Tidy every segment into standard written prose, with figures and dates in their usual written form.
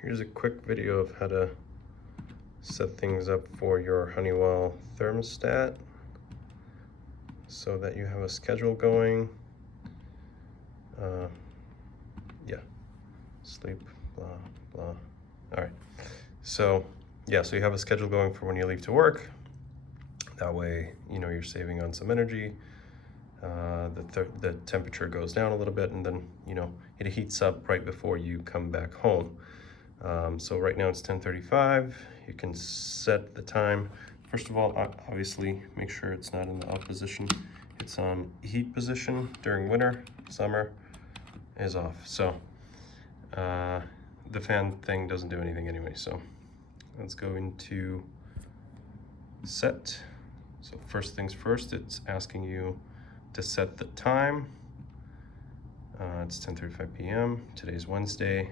Here's a quick video of how to set things up for your Honeywell thermostat so that you have a schedule going. Yeah, sleep, blah, blah. All right, so yeah, so you have a schedule going for when you leave to work. That way, you know, you're saving on some energy. The temperature goes down a little bit, and then, you know, it heats up right before you come back home. So right now it's 10:35. You can set the time. First of all, obviously make sure it's not in the off position. It's on heat position during winter. Summer is off. So the fan thing doesn't do anything anyway. So let's go into set. So first things first, it's asking you to set the time. It's 10:35 p.m. Today's Wednesday.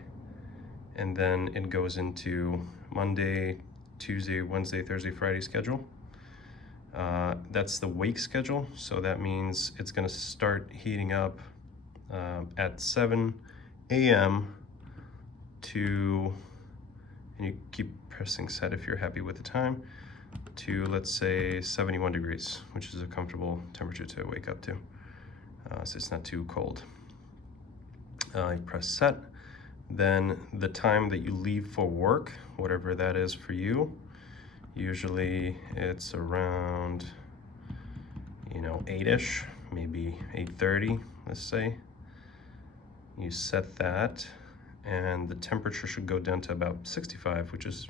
And then it goes into Monday, Tuesday, Wednesday, Thursday, Friday schedule. That's the wake schedule. So that means it's gonna start heating up at 7 a.m. to, and you keep pressing set if you're happy with the time, to let's say 71 degrees, which is a comfortable temperature to wake up to. So it's not too cold. You press set. Then the time that you leave for work, whatever that is for you, usually it's around, you know, 8-ish, maybe 8:30, let's say. You set that, and the temperature should go down to about 65, which is,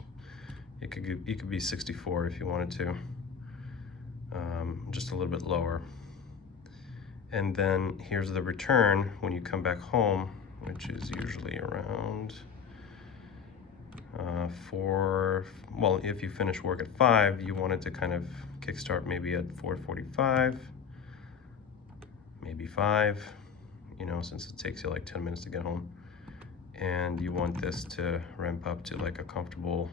it could be 64 if you wanted to, just a little bit lower. And then here's the return when you come back home, which is usually around 4, well, if you finish work at 5, you want it to kind of kickstart maybe at 4:45, maybe 5, you know, since it takes you like 10 minutes to get home. And you want this to ramp up to like a comfortable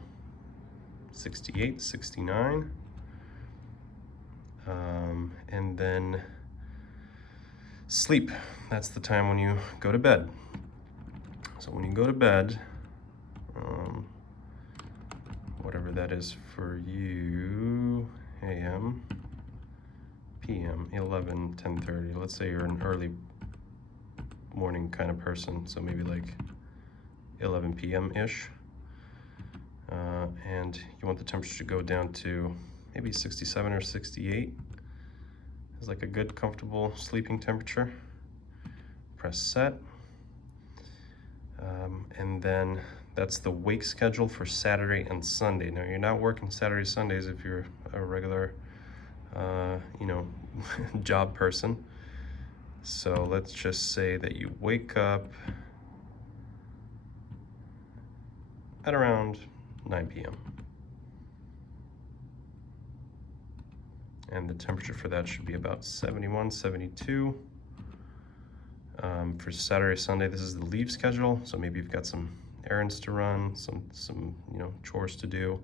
68, 69. And then sleep, that's the time when you go to bed. So when you go to bed, whatever that is for you, AM, PM, 11, 10:30. Let's say you're an early morning kind of person, so maybe like 11 p.m.-ish. And you want the temperature to go down to maybe 67 or 68. It's like a good, comfortable sleeping temperature. Press set. And then that's the wake schedule for Saturday and Sunday. Now you're not working Saturday, Sundays if you're a regular, you know, job person. So let's just say that you wake up at around 9 p.m. And the temperature for that should be about 71, 72. For Saturday, Sunday, this is the leave schedule. So maybe you've got some errands to run, some you know, chores to do.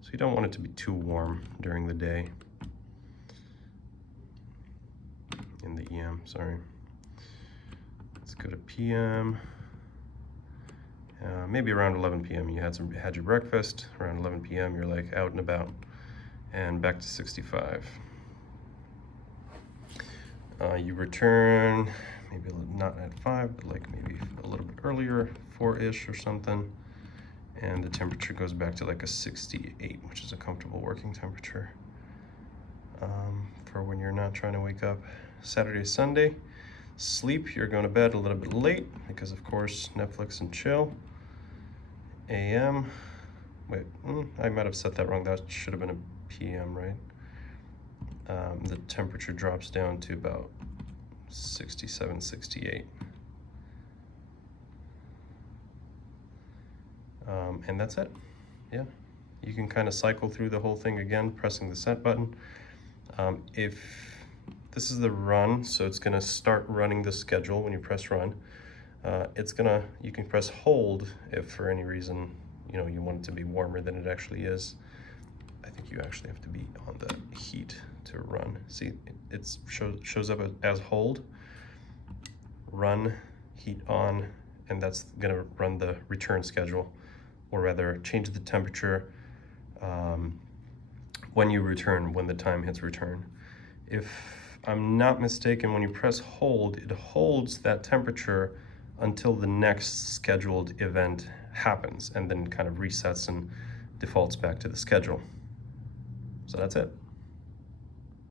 So you don't want it to be too warm during the day. In the EM, sorry. Let's go to PM. Maybe around 11 p.m. you had your breakfast. Around 11 p.m. you're like out and about, and back to 65. You return maybe not at 5, but like maybe a little bit earlier, 4-ish or something, and the temperature goes back to like a 68, which is a comfortable working temperature for when you're not trying to wake up. Saturday, Sunday, sleep, you're going to bed a little bit late because of course Netflix and chill. AM, wait, I might have set that wrong. That should have been a PM, right? The temperature drops down to about 67, 68. And that's it. Yeah, you can kind of cycle through the whole thing again, pressing the set button. If this is the run, so it's gonna start running the schedule when you press run. You can press hold if for any reason, you know, you want it to be warmer than it actually is. I think you actually have to be on the heat to run. See, it shows up as hold, run, heat on, and that's gonna run the return schedule. or rather change the temperature when you return, when the time hits return. If I'm not mistaken, when you press hold, it holds that temperature until the next scheduled event happens, and then kind of resets and defaults back to the schedule. So that's it.